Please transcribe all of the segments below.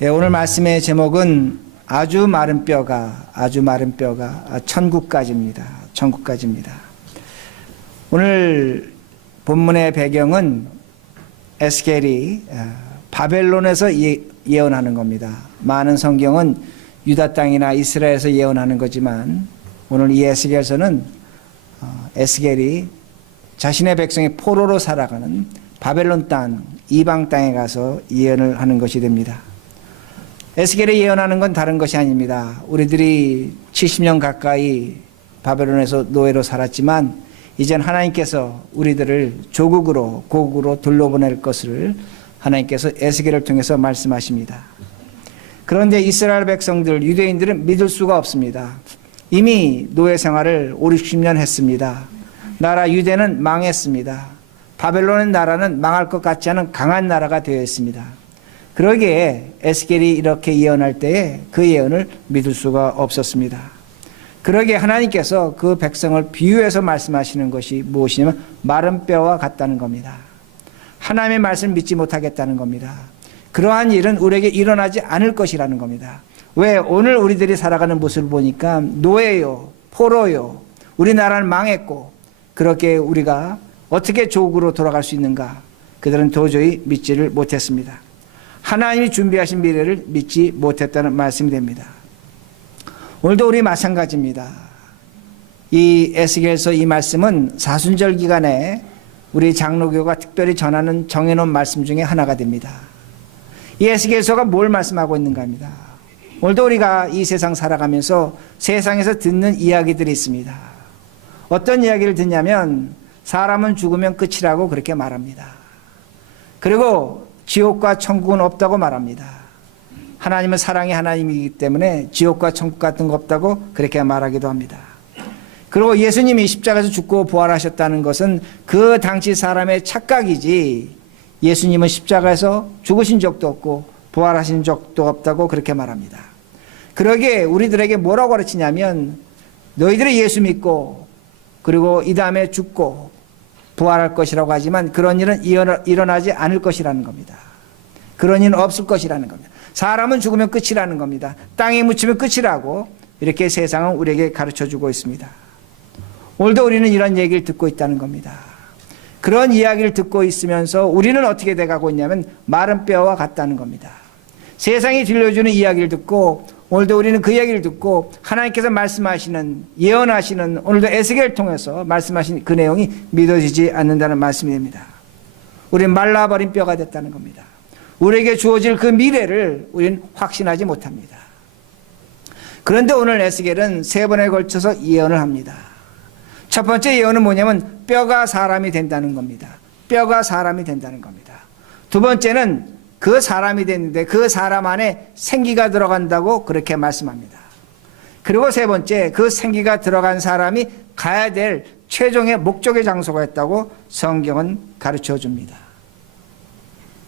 오늘 말씀의 제목은 아주 마른 뼈가 천국까지입니다. 천국까지입니다. 오늘 본문의 배경은 에스겔이 바벨론에서 예언하는 겁니다. 많은 성경은 유다 땅이나 이스라엘에서 예언하는 거지만 오늘 이 에스겔서는 에스겔이 자신의 백성이 포로로 살아가는 바벨론 땅, 이방 땅에 가서 예언을 하는 것이 됩니다. 에스겔이 예언하는 건 다른 것이 아닙니다. 우리들이 70년 가까이 바벨론에서 노예로 살았지만 이젠 하나님께서 우리들을 조국으로 고국으로 돌려보낼 것을 하나님께서 에스겔을 통해서 말씀하십니다. 그런데 이스라엘 백성들, 유대인들은 믿을 수가 없습니다. 이미 노예 생활을 5, 60년 했습니다. 나라 유대는 망했습니다. 바벨론의 나라는 망할 것 같지 않은 강한 나라가 되어 있습니다. 그러기에 에스겔이 이렇게 예언할 때에 그 예언을 믿을 수가 없었습니다. 그러기에 하나님께서 그 백성을 비유해서 말씀하시는 것이 무엇이냐면 마른 뼈와 같다는 겁니다. 하나님의 말씀을 믿지 못하겠다는 겁니다. 그러한 일은 우리에게 일어나지 않을 것이라는 겁니다. 왜? 오늘 우리들이 살아가는 모습을 보니까 노예요, 포로요, 우리나라는 망했고 그렇게 우리가 어떻게 조국으로 돌아갈 수 있는가? 그들은 도저히 믿지를 못했습니다. 하나님이 준비하신 미래를 믿지 못했다는 말씀이 됩니다. 오늘도 우리 마찬가지입니다. 이 에스겔서 이 말씀은 사순절 기간에 우리 장로교가 특별히 전하는 정해놓은 말씀 중에 하나가 됩니다. 이 에스겔서가 뭘 말씀하고 있는가 합니다. 오늘도 우리가 이 세상 살아가면서 세상에서 듣는 이야기들이 있습니다. 어떤 이야기를 듣냐면 사람은 죽으면 끝이라고 그렇게 말합니다. 그리고 지옥과 천국은 없다고 말합니다. 하나님은 사랑의 하나님이기 때문에 지옥과 천국 같은 거 없다고 그렇게 말하기도 합니다. 그리고 예수님이 십자가에서 죽고 부활하셨다는 것은 그 당시 사람의 착각이지 예수님은 십자가에서 죽으신 적도 없고 부활하신 적도 없다고 그렇게 말합니다. 그러기에 우리들에게 뭐라고 가르치냐면 너희들이 예수 믿고 그리고 이 다음에 죽고 부활할 것이라고 하지만 그런 일은 일어나지 않을 것이라는 겁니다. 그런 일은 없을 것이라는 겁니다. 사람은 죽으면 끝이라는 겁니다. 땅에 묻히면 끝이라고 이렇게 세상은 우리에게 가르쳐주고 있습니다. 오늘도 우리는 이런 얘기를 듣고 있다는 겁니다. 그런 이야기를 듣고 있으면서 우리는 어떻게 돼가고 있냐면 마른 뼈와 같다는 겁니다. 세상이 들려주는 이야기를 듣고 오늘도 우리는 그 이야기를 듣고 하나님께서 말씀하시는 예언하시는 오늘도 에스겔을 통해서 말씀하신 그 내용이 믿어지지 않는다는 말씀이 됩니다. 우리는 말라버린 뼈가 됐다는 겁니다. 우리에게 주어질 그 미래를 우리는 확신하지 못합니다. 그런데 오늘 에스겔은 세 번에 걸쳐서 예언을 합니다. 첫 번째 예언은 뭐냐면 뼈가 사람이 된다는 겁니다. 뼈가 사람이 된다는 겁니다. 두 번째는 그 사람이 됐는데 그 사람 안에 생기가 들어간다고 그렇게 말씀합니다. 그리고 세 번째, 그 생기가 들어간 사람이 가야 될 최종의 목적의 장소가 있다고 성경은 가르쳐 줍니다.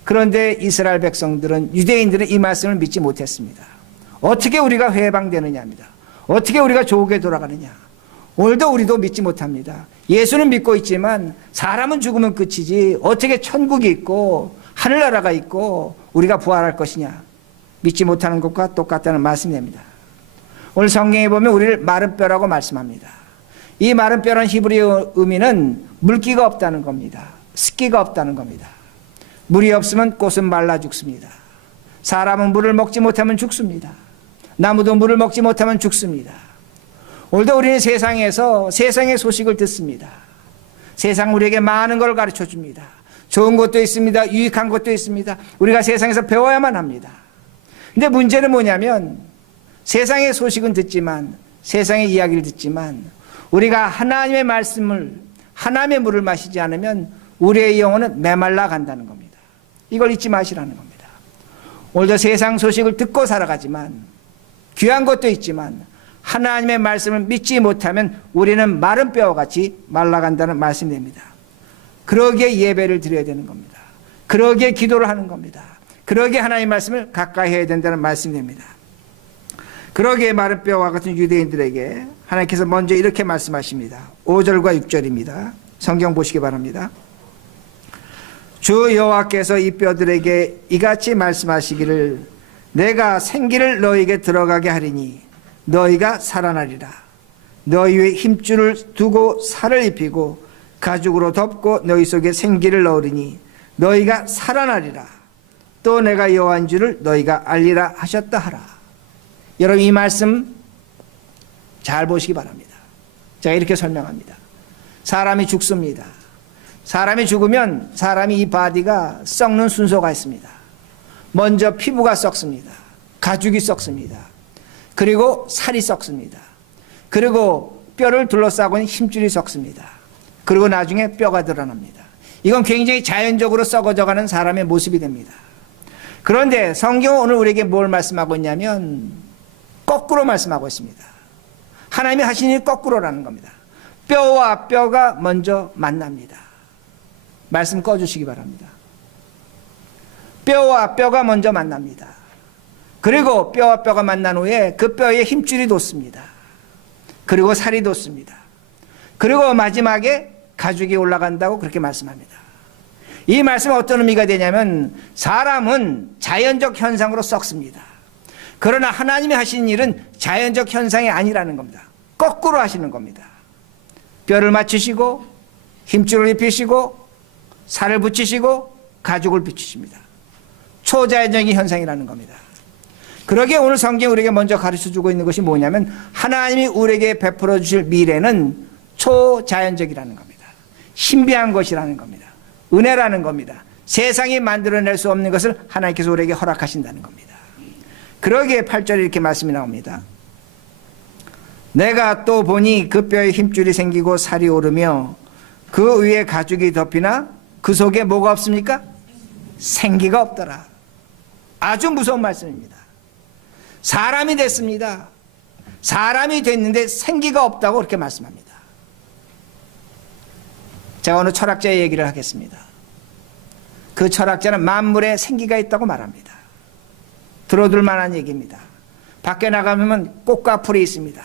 그런데 이스라엘 백성들은, 유대인들은 이 말씀을 믿지 못했습니다. 어떻게 우리가 해방되느냐 합니다. 어떻게 우리가 조국에 돌아가느냐. 오늘도 우리도 믿지 못합니다. 예수는 믿고 있지만 사람은 죽으면 끝이지 어떻게 천국이 있고 하늘나라가 있고 우리가 부활할 것이냐. 믿지 못하는 것과 똑같다는 말씀입니다. 오늘 성경에 보면 우리를 마른 뼈라고 말씀합니다. 이 마른 뼈라는 히브리어 의미는 물기가 없다는 겁니다. 습기가 없다는 겁니다. 물이 없으면 꽃은 말라 죽습니다. 사람은 물을 먹지 못하면 죽습니다. 나무도 물을 먹지 못하면 죽습니다. 오늘도 우리는 세상에서 세상의 소식을 듣습니다. 세상 우리에게 많은 걸 가르쳐 줍니다. 좋은 것도 있습니다. 유익한 것도 있습니다. 우리가 세상에서 배워야만 합니다. 근데 문제는 뭐냐면 세상의 소식은 듣지만 세상의 이야기를 듣지만 우리가 하나님의 말씀을 하나님의 물을 마시지 않으면 우리의 영혼은 메말라 간다는 겁니다. 이걸 잊지 마시라는 겁니다. 오늘도 세상 소식을 듣고 살아가지만 귀한 것도 있지만 하나님의 말씀을 믿지 못하면 우리는 마른 뼈와 같이 말라간다는 말씀입니다. 그러기에 예배를 드려야 되는 겁니다. 그러기에 기도를 하는 겁니다. 그러기에 하나님의 말씀을 가까이 해야 된다는 말씀입니다. 그러기에 마른 뼈와 같은 유대인들에게 하나님께서 먼저 이렇게 말씀하십니다. 5절과 6절입니다. 성경 보시기 바랍니다. 주 여호와께서 이 뼈들에게 이같이 말씀하시기를 내가 생기를 너희에게 들어가게 하리니 너희가 살아나리라. 너희 위에 힘줄을 두고 살을 입히고 가죽으로 덮고 너희 속에 생기를 넣으리니 너희가 살아나리라. 또 내가 여호와인 줄을 너희가 알리라 하셨다 하라. 여러분, 이 말씀 잘 보시기 바랍니다. 제가 이렇게 설명합니다. 사람이 죽습니다. 사람이 죽으면 사람이 이 바디가 썩는 순서가 있습니다. 먼저 피부가 썩습니다. 가죽이 썩습니다. 그리고 살이 썩습니다. 그리고 뼈를 둘러싸고 있는 힘줄이 썩습니다. 그리고 나중에 뼈가 드러납니다. 이건 굉장히 자연적으로 썩어져가는 사람의 모습이 됩니다. 그런데 성경은 오늘 우리에게 뭘 말씀하고 있냐면 거꾸로 말씀하고 있습니다. 하나님이 하신 일이 거꾸로라는 겁니다. 뼈와 뼈가 먼저 만납니다. 말씀 꺼주시기 바랍니다. 뼈와 뼈가 먼저 만납니다. 그리고 뼈와 뼈가 만난 후에 그 뼈에 힘줄이 돋습니다. 그리고 살이 돋습니다. 그리고 마지막에 가죽이 올라간다고 그렇게 말씀합니다. 이 말씀은 어떤 의미가 되냐면 사람은 자연적 현상으로 썩습니다. 그러나 하나님이 하시는 일은 자연적 현상이 아니라는 겁니다. 거꾸로 하시는 겁니다. 뼈를 맞추시고 힘줄을 입히시고 살을 붙이시고 가죽을 비추십니다. 초자연적인 현상이라는 겁니다. 그러기에 오늘 성경이 우리에게 먼저 가르쳐주고 있는 것이 뭐냐면 하나님이 우리에게 베풀어 주실 미래는 초자연적이라는 겁니다. 신비한 것이라는 겁니다. 은혜라는 겁니다. 세상이 만들어낼 수 없는 것을 하나님께서 우리에게 허락하신다는 겁니다. 그러기에 8절에 이렇게 말씀이 나옵니다. 내가 또 보니 그 뼈에 힘줄이 생기고 살이 오르며 그 위에 가죽이 덮이나 그 속에 뭐가 없습니까? 생기가 없더라. 아주 무서운 말씀입니다. 사람이 됐습니다. 사람이 됐는데 생기가 없다고 그렇게 말씀합니다. 제가 오늘 철학자의 얘기를 하겠습니다. 그 철학자는 만물에 생기가 있다고 말합니다. 들어둘 만한 얘기입니다. 밖에 나가면 꽃과 풀이 있습니다.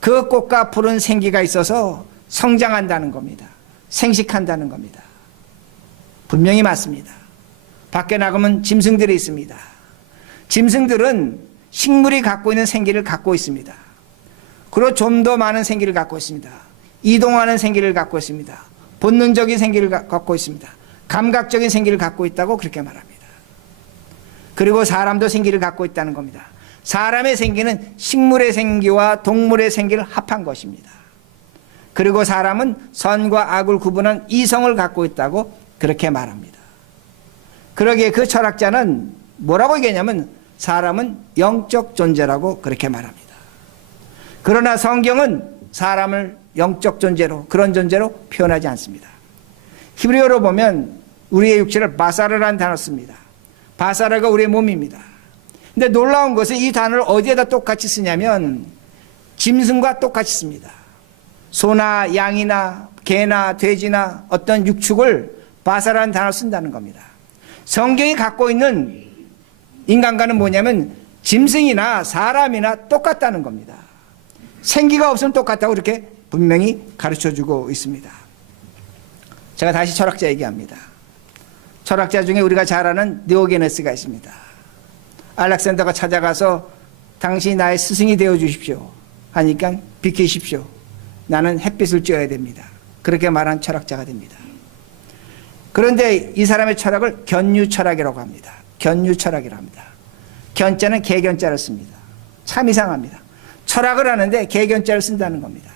그 꽃과 풀은 생기가 있어서 성장한다는 겁니다. 생식한다는 겁니다. 분명히 맞습니다. 밖에 나가면 짐승들이 있습니다. 짐승들은 식물이 갖고 있는 생기를 갖고 있습니다. 그리고 좀 더 많은 생기를 갖고 있습니다. 이동하는 생기를 갖고 있습니다. 본능적인 생기를 갖고 있습니다. 감각적인 생기를 갖고 있다고 그렇게 말합니다. 그리고 사람도 생기를 갖고 있다는 겁니다. 사람의 생기는 식물의 생기와 동물의 생기를 합한 것입니다. 그리고 사람은 선과 악을 구분한 이성을 갖고 있다고 그렇게 말합니다. 그러기에 그 철학자는 뭐라고 얘기하냐면 사람은 영적 존재라고 그렇게 말합니다. 그러나 성경은 사람을 영적 존재로, 그런 존재로 표현하지 않습니다. 히브리어로 보면 우리의 육체를 바사르라는 단어를 씁니다. 바사르가 우리의 몸입니다. 근데 놀라운 것은 이 단어를 어디에다 똑같이 쓰냐면 짐승과 똑같이 씁니다. 소나 양이나 개나 돼지나 어떤 육축을 바사라는 단어를 쓴다는 겁니다. 성경이 갖고 있는 인간과는 뭐냐면 짐승이나 사람이나 똑같다는 겁니다. 생기가 없으면 똑같다고 이렇게 분명히 가르쳐주고 있습니다. 제가 다시 철학자 얘기합니다. 철학자 중에 우리가 잘 아는 디오게네스가 있습니다. 알렉산더가 찾아가서 당신이 나의 스승이 되어 주십시오 하니까 비키십시오. 나는 햇빛을 쬐어야 됩니다. 그렇게 말한 철학자가 됩니다. 그런데 이 사람의 철학을 견유철학이라고 합니다. 견유철학이라고 합니다. 견자는 개견자를 씁니다. 참 이상합니다. 철학을 하는데 개견자를 쓴다는 겁니다.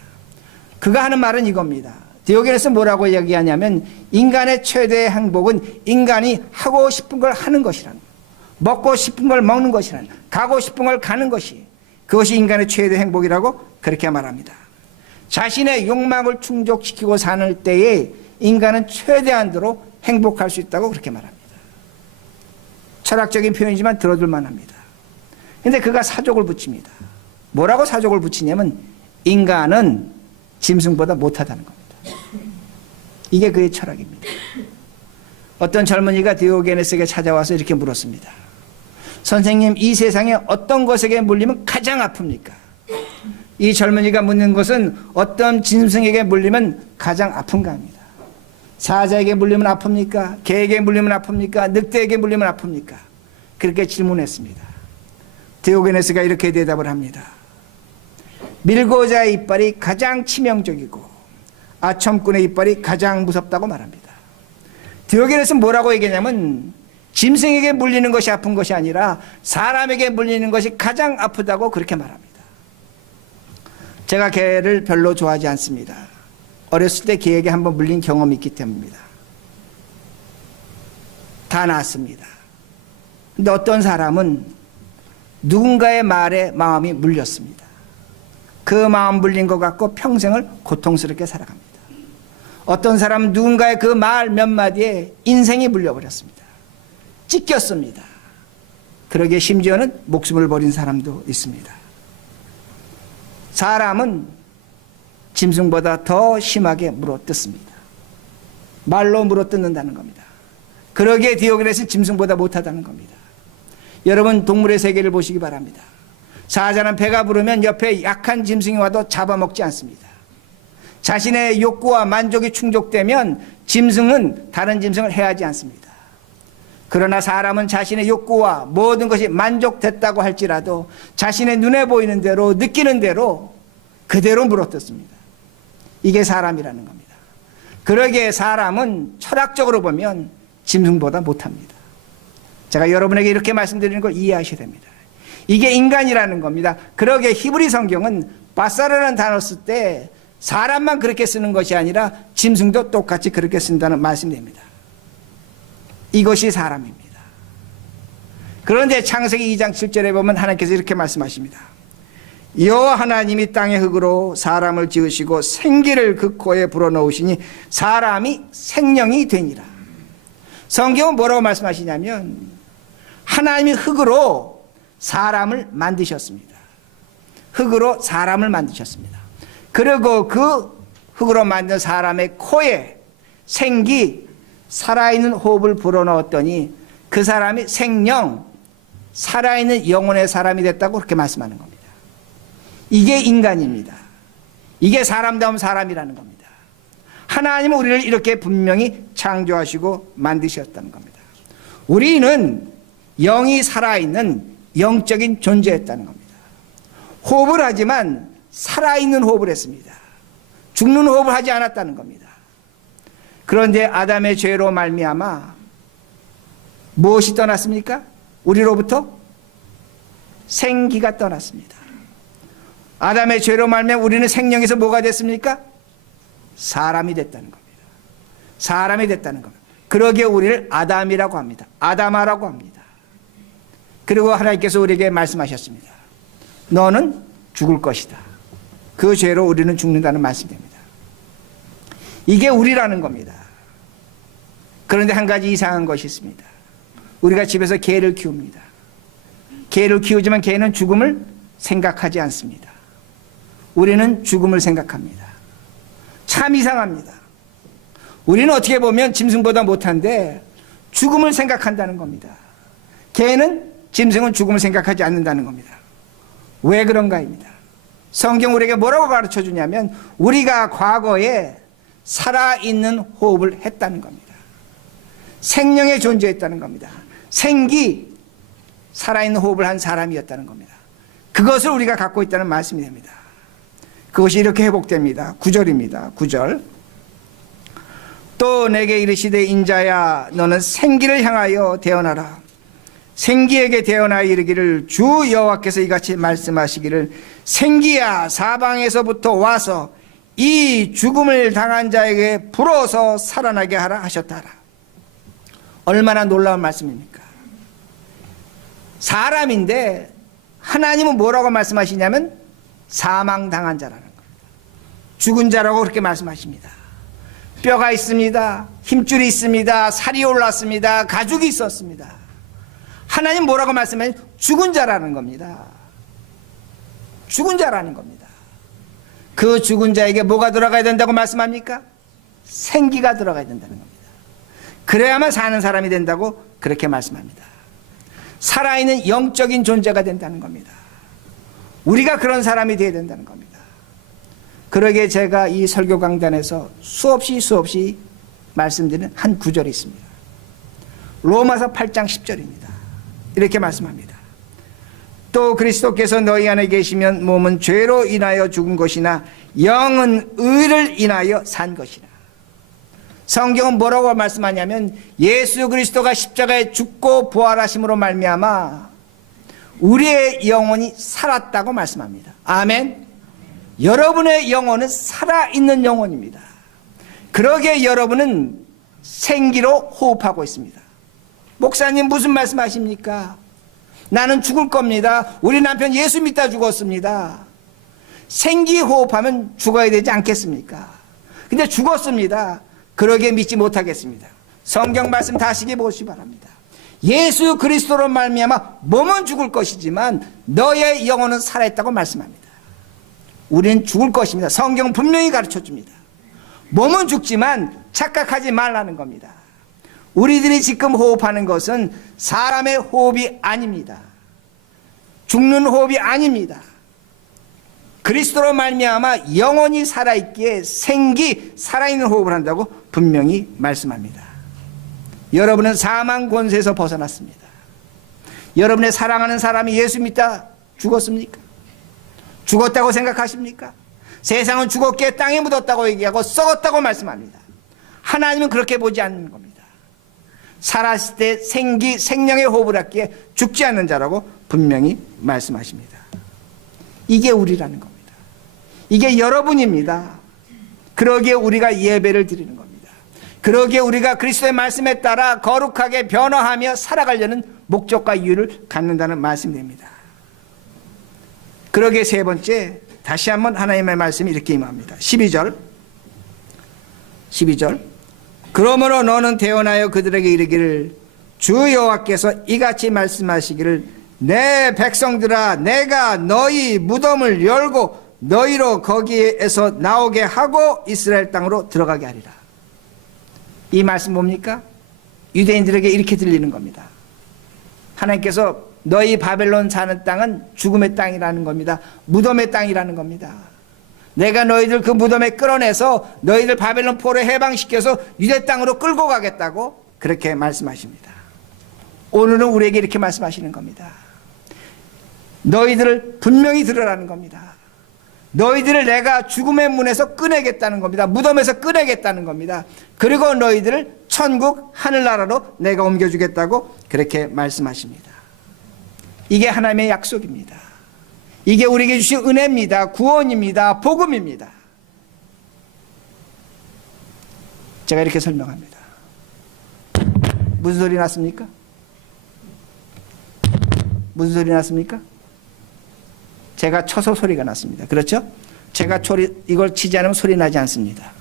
그가 하는 말은 이겁니다. 디오게네스는 뭐라고 얘기하냐면 인간의 최대의 행복은 인간이 하고 싶은 걸 하는 것이라는 거예요. 먹고 싶은 걸 먹는 것이라는 거예요. 가고 싶은 걸 가는 것이, 그것이 인간의 최대 행복이라고 그렇게 말합니다. 자신의 욕망을 충족시키고 사는 때에 인간은 최대한도로 행복할 수 있다고 그렇게 말합니다. 철학적인 표현이지만 들어둘 만합니다. 그런데 그가 사족을 붙입니다. 뭐라고 사족을 붙이냐면 인간은 짐승보다 못하다는 겁니다. 이게 그의 철학입니다. 어떤 젊은이가 디오게네스에게 찾아와서 이렇게 물었습니다. 선생님, 이 세상에 어떤 것에게 물리면 가장 아픕니까? 이 젊은이가 묻는 것은 어떤 짐승에게 물리면 가장 아픈가 합니다. 사자에게 물리면 아픕니까? 개에게 물리면 아픕니까? 늑대에게 물리면 아픕니까? 그렇게 질문했습니다. 디오게네스가 이렇게 대답을 합니다. 밀고자의 이빨이 가장 치명적이고 아첨꾼의 이빨이 가장 무섭다고 말합니다. 디오게네스는 뭐라고 얘기하냐면 짐승에게 물리는 것이 아픈 것이 아니라 사람에게 물리는 것이 가장 아프다고 그렇게 말합니다. 제가 개를 별로 좋아하지 않습니다. 어렸을 때 개에게 한번 물린 경험이 있기 때문입니다. 다 나았습니다. 근데 어떤 사람은 누군가의 말에 마음이 물렸습니다. 그 마음 물린 것 같고 평생을 고통스럽게 살아갑니다. 어떤 사람은 누군가의 그 말 몇 마디에 인생이 물려버렸습니다. 찢겼습니다. 그러기에 심지어는 목숨을 버린 사람도 있습니다. 사람은 짐승보다 더 심하게 물어뜯습니다. 말로 물어뜯는다는 겁니다. 그러기에 디오게네스는 짐승보다 못하다는 겁니다. 여러분 동물의 세계를 보시기 바랍니다. 사자는 배가 부르면 옆에 약한 짐승이 와도 잡아먹지 않습니다. 자신의 욕구와 만족이 충족되면 짐승은 다른 짐승을 해하지 않습니다. 그러나 사람은 자신의 욕구와 모든 것이 만족됐다고 할지라도 자신의 눈에 보이는 대로 느끼는 대로 그대로 물어뜯습니다. 이게 사람이라는 겁니다. 그러기에 사람은 철학적으로 보면 짐승보다 못합니다. 제가 여러분에게 이렇게 말씀드리는 걸 이해하셔야 됩니다. 이게 인간이라는 겁니다. 그러기에 히브리 성경은 바사라는 단어 쓸 때 사람만 그렇게 쓰는 것이 아니라 짐승도 똑같이 그렇게 쓴다는 말씀입니다. 이것이 사람입니다. 그런데 창세기 2장 7절에 보면 하나님께서 이렇게 말씀하십니다. 여호와 하나님이 땅의 흙으로 사람을 지으시고 생기를 그 코에 불어넣으시니 사람이 생명이 되니라. 성경은 뭐라고 말씀하시냐면 하나님이 흙으로 사람을 만드셨습니다. 흙으로 사람을 만드셨습니다. 그리고 그 흙으로 만든 사람의 코에 생기, 살아있는 호흡을 불어넣었더니 그 사람이 생명, 살아있는 영혼의 사람이 됐다고 그렇게 말씀하는 겁니다. 이게 인간입니다. 이게 사람다운 사람이라는 겁니다. 하나님은 우리를 이렇게 분명히 창조하시고 만드셨다는 겁니다. 우리는 영이 살아있는 영적인 존재였다는 겁니다. 호흡을 하지만 살아있는 호흡을 했습니다. 죽는 호흡을 하지 않았다는 겁니다. 그런데 아담의 죄로 말미암아 무엇이 떠났습니까? 우리로부터 생기가 떠났습니다. 아담의 죄로 말미암아 우리는 생명에서 뭐가 됐습니까? 사람이 됐다는 겁니다. 사람이 됐다는 겁니다. 그러기에 우리를 아담이라고 합니다. 아담아라고 합니다. 그리고 하나님께서 우리에게 말씀하셨습니다. 너는 죽을 것이다. 그 죄로 우리는 죽는다는 말씀입니다. 이게 우리라는 겁니다. 그런데 한 가지 이상한 것이 있습니다. 우리가 집에서 개를 키웁니다. 개를 키우지만 개는 죽음을 생각하지 않습니다. 우리는 죽음을 생각합니다. 참 이상합니다. 우리는 어떻게 보면 짐승보다 못한데 죽음을 생각한다는 겁니다. 개는 짐승은 죽음을 생각하지 않는다는 겁니다. 왜 그런가입니다. 성경 우리에게 뭐라고 가르쳐 주냐면 우리가 과거에 살아있는 호흡을 했다는 겁니다. 생명의 존재였다는 겁니다. 생기, 살아있는 호흡을 한 사람이었다는 겁니다. 그것을 우리가 갖고 있다는 말씀이 됩니다. 그것이 이렇게 회복됩니다. 9절입니다. 9절. 또 내게 이르시되 인자야 너는 생기를 향하여 대언하라. 생기에게 대언하여 이르기를 주 여호와께서 이같이 말씀하시기를 생기야 사방에서부터 와서 이 죽음을 당한 자에게 불어서 살아나게 하라 하셨다라. 얼마나 놀라운 말씀입니까? 사람인데 하나님은 뭐라고 말씀하시냐면 사망당한 자라는 겁니다. 죽은 자라고 그렇게 말씀하십니다. 뼈가 있습니다. 힘줄이 있습니다. 살이 올랐습니다. 가죽이 있었습니다. 하나님 뭐라고 말씀하시냐면 죽은 자라는 겁니다. 죽은 자라는 겁니다. 그 죽은 자에게 뭐가 들어가야 된다고 말씀합니까? 생기가 들어가야 된다는 겁니다. 그래야만 사는 사람이 된다고 그렇게 말씀합니다. 살아있는 영적인 존재가 된다는 겁니다. 우리가 그런 사람이 되어야 된다는 겁니다. 그러기에 제가 이 설교 강단에서 수없이 말씀드리는 한 구절이 있습니다. 로마서 8장 10절입니다. 이렇게 말씀합니다. 또 그리스도께서 너희 안에 계시면 몸은 죄로 인하여 죽은 것이나 영은 의를 인하여 산 것이라. 성경은 뭐라고 말씀하냐면 예수 그리스도가 십자가에 죽고 부활하심으로 말미암아 우리의 영혼이 살았다고 말씀합니다. 아멘. 여러분의 영혼은 살아있는 영혼입니다. 그러기에 여러분은 생기로 호흡하고 있습니다. 목사님 무슨 말씀하십니까? 나는 죽을 겁니다. 우리 남편 예수 믿다 죽었습니다. 생기 호흡하면 죽어야 되지 않겠습니까? 근데 죽었습니다. 그러기에 믿지 못하겠습니다. 성경 말씀 다시 보시기 바랍니다. 예수 그리스도로 말미암아 몸은 죽을 것이지만 너의 영혼은 살아있다고 말씀합니다. 우리는 죽을 것입니다. 성경 분명히 가르쳐줍니다. 몸은 죽지만 착각하지 말라는 겁니다. 우리들이 지금 호흡하는 것은 사람의 호흡이 아닙니다. 죽는 호흡이 아닙니다. 그리스도로 말미암아 영혼이 살아있기에 생기 살아있는 호흡을 한다고 분명히 말씀합니다. 여러분은 사망 권세에서 벗어났습니다. 여러분의 사랑하는 사람이 예수 믿다 죽었습니까? 죽었다고 생각하십니까? 세상은 죽었기에 땅에 묻었다고 얘기하고 썩었다고 말씀합니다. 하나님은 그렇게 보지 않는 겁니다. 살았을 때 생명의 호흡을 했기에 죽지 않는 자라고 분명히 말씀하십니다. 이게 우리라는 겁니다. 이게 여러분입니다. 그러기에 우리가 예배를 드리는 겁니다. 그러기에 우리가 그리스도의 말씀에 따라 거룩하게 변화하며 살아가려는 목적과 이유를 갖는다는 말씀입니다. 그러기에 세 번째, 다시 한번 하나님의 말씀이 이렇게 임합니다. 12절 그러므로 너는 대언하여 그들에게 이르기를 주 여호와께서 이같이 말씀하시기를 내 백성들아 내가 너희 무덤을 열고 너희로 거기에서 나오게 하고 이스라엘 땅으로 들어가게 하리라. 이 말씀 뭡니까? 유대인들에게 이렇게 들리는 겁니다. 하나님께서 너희 바벨론 사는 땅은 죽음의 땅이라는 겁니다. 무덤의 땅이라는 겁니다. 내가 너희들 그 무덤에 끌어내서 너희들 바벨론 포로 해방시켜서 유대 땅으로 끌고 가겠다고 그렇게 말씀하십니다. 오늘은 우리에게 이렇게 말씀하시는 겁니다. 너희들을 분명히 들으라는 겁니다. 너희들을 내가 죽음의 문에서 꺼내겠다는 겁니다. 무덤에서 꺼내겠다는 겁니다. 그리고 너희들을 천국 하늘나라로 내가 옮겨주겠다고 그렇게 말씀하십니다. 이게 하나님의 약속입니다. 이게 우리에게 주신 은혜입니다. 구원입니다. 복음입니다. 제가 이렇게 설명합니다. 무슨 소리 났습니까? 무슨 소리 났습니까? 제가 쳐서 소리가 났습니다. 그렇죠? 제가 이걸 치지 않으면 소리 나지 않습니다.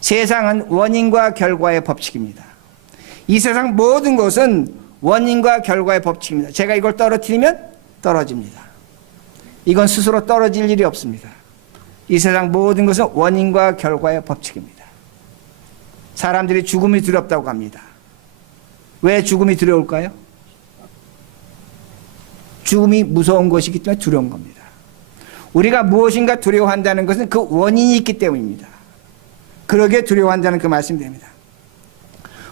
세상은 원인과 결과의 법칙입니다. 이 세상 모든 것은 원인과 결과의 법칙입니다. 제가 이걸 떨어뜨리면 떨어집니다. 이건 스스로 떨어질 일이 없습니다. 이 세상 모든 것은 원인과 결과의 법칙입니다. 사람들이 죽음이 두렵다고 합니다. 왜 죽음이 두려울까요? 죽음이 무서운 것이기 때문에 두려운 겁니다. 우리가 무엇인가 두려워한다는 것은 그 원인이 있기 때문입니다. 그러기에 두려워한다는 그 말씀입니다.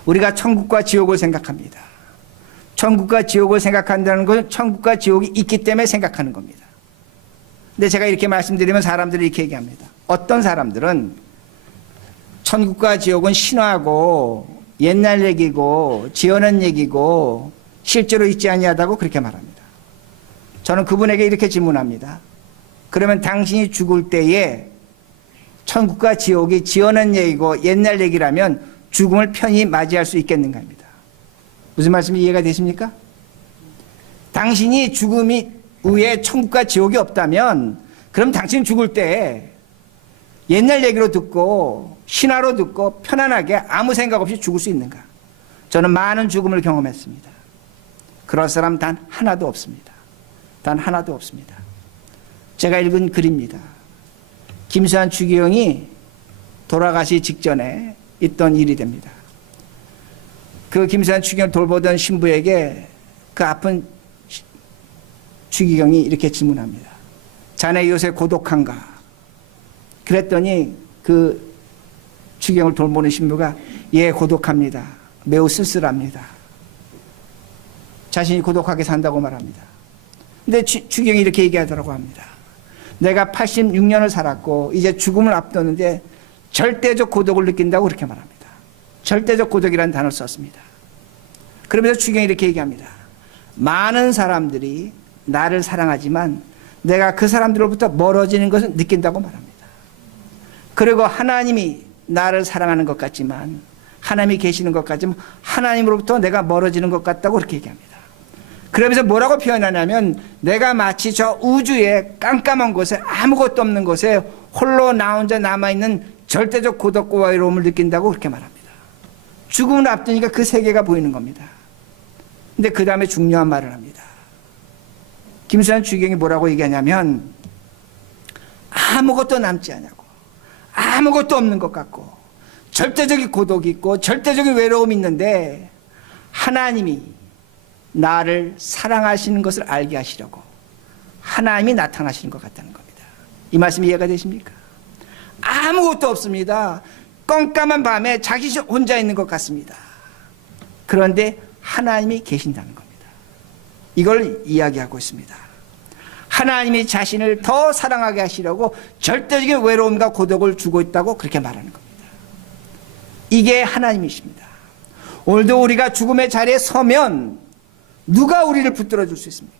우리가 천국과 지옥을 생각합니다. 천국과 지옥을 생각한다는 것은 천국과 지옥이 있기 때문에 생각하는 겁니다. 근데 제가 이렇게 말씀드리면 사람들이 이렇게 얘기합니다. 어떤 사람들은 천국과 지옥은 신화고 옛날 얘기고 지어낸 얘기고 실제로 있지 아니하다고 그렇게 말합니다. 저는 그분에게 이렇게 질문합니다. 그러면 당신이 죽을 때에 천국과 지옥이 지어낸 얘기고 옛날 얘기라면 죽음을 편히 맞이할 수 있겠는가 합니다. 무슨 말씀이 이해가 되십니까? 당신이 죽음이 후에 천국과 지옥이 없다면 그럼 당신 죽을 때 옛날 얘기로 듣고 신화로 듣고 편안하게 아무 생각 없이 죽을 수 있는가? 저는 많은 죽음을 경험했습니다. 그럴 사람 단 하나도 없습니다. 단 하나도 없습니다. 제가 읽은 글입니다. 김수환 추기경이 돌아가시 직전에 있던 일이 됩니다. 그 김수환 추기경을 돌보던 신부에게 그 아픈 추기경이 이렇게 질문합니다. 자네 요새 고독한가? 그랬더니 그 추기경을 돌보는 신부가 예, 고독합니다. 매우 쓸쓸합니다. 자신이 고독하게 산다고 말합니다. 근데 주경이 이렇게 얘기하더라고 합니다. 내가 86년을 살았고 이제 죽음을 앞뒀는데 절대적 고독을 느낀다고 그렇게 말합니다. 절대적 고독이라는 단어를 썼습니다. 그러면서 주경이 이렇게 얘기합니다. 많은 사람들이 나를 사랑하지만 내가 그 사람들로부터 멀어지는 것을 느낀다고 말합니다. 그리고 하나님이 나를 사랑하는 것 같지만, 하나님이 계시는 것 같지만 하나님으로부터 내가 멀어지는 것 같다고 그렇게 얘기합니다. 그러면서 뭐라고 표현하냐면, 내가 마치 저 우주의 깜깜한 곳에, 아무것도 없는 곳에 홀로 나 혼자 남아있는 절대적 고독과 외로움을 느낀다고 그렇게 말합니다. 죽음을 앞두니까 그 세계가 보이는 겁니다. 근데 그 다음에 중요한 말을 합니다. 김수환 주경이 뭐라고 얘기하냐면, 아무것도 남지 않냐고, 아무것도 없는 것 같고 절대적인 고독이 있고 절대적인 외로움이 있는데 하나님이 나를 사랑하시는 것을 알게 하시려고 하나님이 나타나시는 것 같다는 겁니다. 이 말씀이 이해가 되십니까? 아무것도 없습니다. 깜깜한 밤에 자기 혼자 있는 것 같습니다. 그런데 하나님이 계신다는 겁니다. 이걸 이야기하고 있습니다. 하나님이 자신을 더 사랑하게 하시려고 절대적인 외로움과 고독을 주고 있다고 그렇게 말하는 겁니다. 이게 하나님이십니다. 오늘도 우리가 죽음의 자리에 서면 누가 우리를 붙들어 줄 수 있습니까?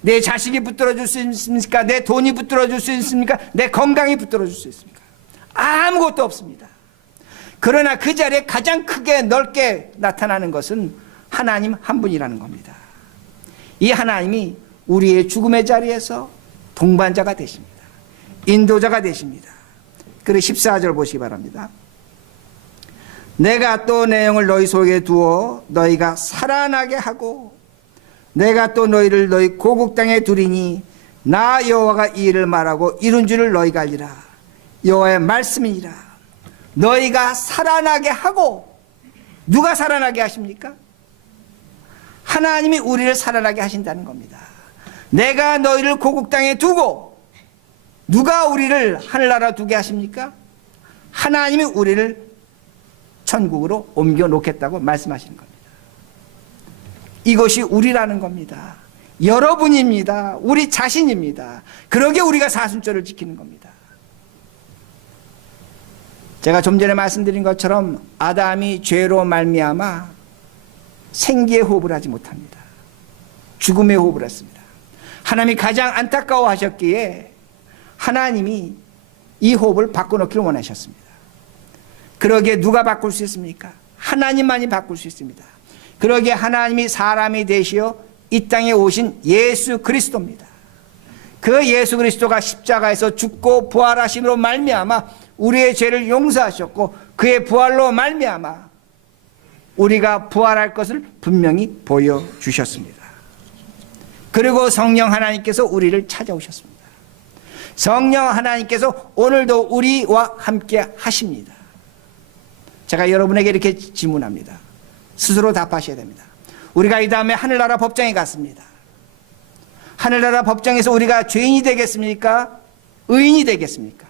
내 자식이 붙들어 줄 수 있습니까? 내 돈이 붙들어 줄 수 있습니까? 내 건강이 붙들어 줄 수 있습니까? 아무것도 없습니다. 그러나 그 자리에 가장 크게 넓게 나타나는 것은 하나님 한 분이라는 겁니다. 이 하나님이 우리의 죽음의 자리에서 동반자가 되십니다. 인도자가 되십니다. 그리고 14절 보시기 바랍니다. 내가 또 내 영을 너희 속에 두어 너희가 살아나게 하고 내가 또 너희를 너희 고국 땅에 두리니 나 여호와가 이 일을 말하고 이룬 줄을 너희가 알리라. 여호와의 말씀이니라. 너희가 살아나게 하고, 누가 살아나게 하십니까? 하나님이 우리를 살아나게 하신다는 겁니다. 내가 너희를 고국 땅에 두고, 누가 우리를 하늘나라 두게 하십니까? 하나님이 우리를 천국으로 옮겨 놓겠다고 말씀하시는 겁니다. 이것이 우리라는 겁니다. 여러분입니다. 우리 자신입니다. 그러기에 우리가 사순절을 지키는 겁니다. 제가 좀 전에 말씀드린 것처럼 아담이 죄로 말미암아 생기의 호흡을 하지 못합니다. 죽음의 호흡을 했습니다. 하나님이 가장 안타까워하셨기에 하나님이 이 호흡을 바꿔놓기를 원하셨습니다. 그러기에 누가 바꿀 수 있습니까? 하나님만이 바꿀 수 있습니다. 그러기에 하나님이 사람이 되시어 이 땅에 오신 예수 그리스도입니다. 그 예수 그리스도가 십자가에서 죽고 부활하심으로 말미암아 우리의 죄를 용서하셨고, 그의 부활로 말미암아 우리가 부활할 것을 분명히 보여주셨습니다. 그리고 성령 하나님께서 우리를 찾아오셨습니다. 성령 하나님께서 오늘도 우리와 함께 하십니다. 제가 여러분에게 이렇게 질문합니다. 스스로 답하셔야 됩니다. 우리가 이 다음에 하늘나라 법정에 갔습니다. 하늘나라 법정에서 우리가 죄인이 되겠습니까? 의인이 되겠습니까?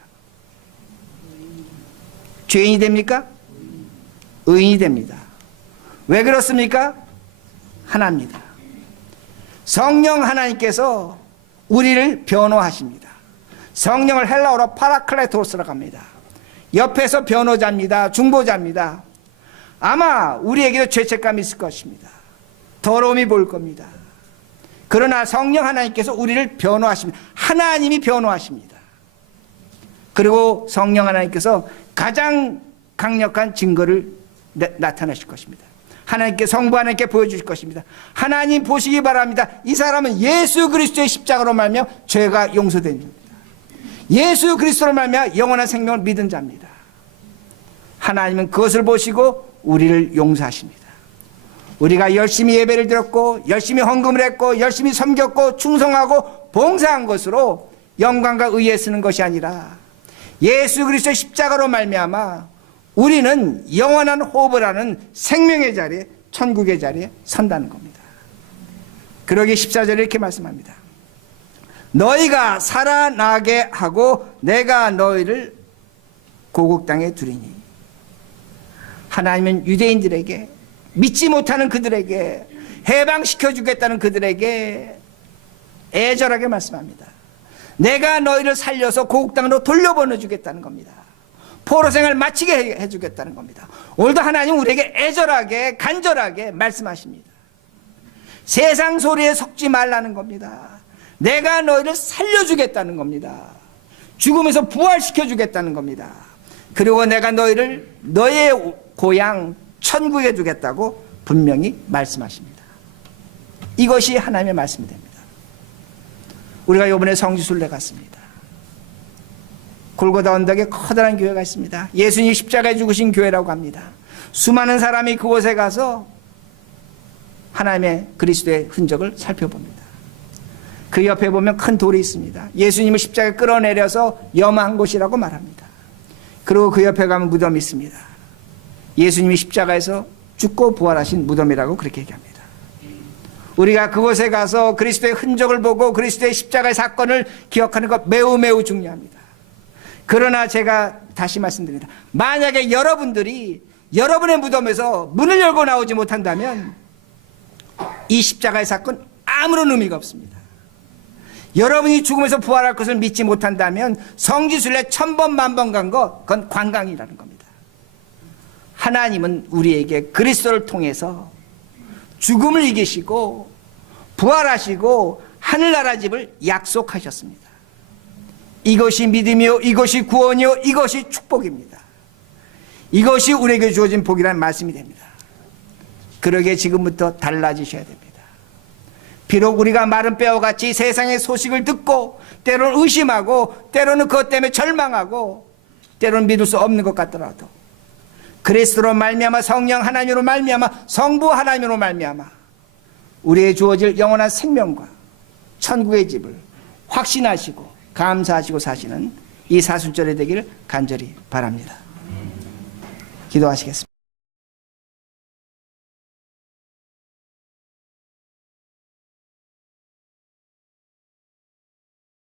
죄인이 됩니까? 의인이 됩니다. 왜 그렇습니까? 하나입니다. 성령 하나님께서 우리를 변호하십니다. 성령을 헬라어로 파라클레토스라고 합니다. 옆에서 변호자입니다. 중보자입니다. 아마 우리에게도 죄책감이 있을 것입니다. 더러움이 보일 겁니다. 그러나 성령 하나님께서 우리를 변호하십니다. 하나님이 변호하십니다. 그리고 성령 하나님께서 가장 강력한 증거를 나타내실 것입니다. 하나님께, 성부 하나님께 보여주실 것입니다. 하나님 보시기 바랍니다. 이 사람은 예수 그리스도의 십자가로 말미암아 죄가 용서된 자입니다. 예수 그리스도로 말미암아 영원한 생명을 믿은 자입니다. 하나님은 그것을 보시고 우리를 용서하십니다. 우리가 열심히 예배를 드렸고 열심히 헌금을 했고 열심히 섬겼고 충성하고 봉사한 것으로 영광과 의에 쓰는 것이 아니라 예수 그리스도의 십자가로 말미암아 우리는 영원한 호흡을 하는 생명의 자리에, 천국의 자리에 선다는 겁니다. 그러기에 14절에 이렇게 말씀합니다. 너희가 살아나게 하고 내가 너희를 고국 땅에 두리니. 하나님은 유대인들에게, 믿지 못하는 그들에게, 해방시켜 주겠다는 그들에게 애절하게 말씀합니다. 내가 너희를 살려서 고국 땅으로 돌려보내주겠다는 겁니다. 포로 생활 마치게 해주겠다는 겁니다. 오늘도 하나님 우리에게 애절하게 간절하게 말씀하십니다. 세상 소리에 속지 말라는 겁니다. 내가 너희를 살려주겠다는 겁니다. 죽음에서 부활시켜주겠다는 겁니다. 그리고 내가 너희를 너의 고향 천국에 두겠다고 분명히 말씀하십니다. 이것이 하나님의 말씀이 됩니다. 우리가 이번에 성지순례 갔습니다. 골고다 언덕에 커다란 교회가 있습니다. 예수님이 십자가에 죽으신 교회라고 합니다. 수많은 사람이 그곳에 가서 하나님의 그리스도의 흔적을 살펴봅니다. 그 옆에 보면 큰 돌이 있습니다. 예수님을 십자가에 끌어내려서 염한 곳이라고 말합니다. 그리고 그 옆에 가면 무덤이 있습니다. 예수님이 십자가에서 죽고 부활하신 무덤이라고 그렇게 얘기합니다. 우리가 그곳에 가서 그리스도의 흔적을 보고 그리스도의 십자가의 사건을 기억하는 것 매우 매우 중요합니다. 그러나 제가 다시 말씀드립니다. 만약에 여러분들이 여러분의 무덤에서 문을 열고 나오지 못한다면 이 십자가의 사건 아무런 의미가 없습니다. 여러분이 죽음에서 부활할 것을 믿지 못한다면 성지순례 1000번 만번 간 거 그건 관광이라는 겁니다. 하나님은 우리에게 그리스도를 통해서 죽음을 이기시고 부활하시고 하늘나라 집을 약속하셨습니다. 이것이 믿음이요, 이것이 구원이요, 이것이 축복입니다. 이것이 우리에게 주어진 복이라는 말씀이 됩니다. 그러기에 지금부터 달라지셔야 됩니다. 비록 우리가 마른 뼈와 같이 세상의 소식을 듣고 때로는 의심하고 때로는 그것 때문에 절망하고 때로는 믿을 수 없는 것 같더라도 그리스도로 말미암아 성령 하나님으로 말미암아 성부 하나님으로 말미암아 우리의 주어질 영원한 생명과 천국의 집을 확신하시고 감사하시고 사시는 이 사순절이 되기를 간절히 바랍니다. 기도하시겠습니다.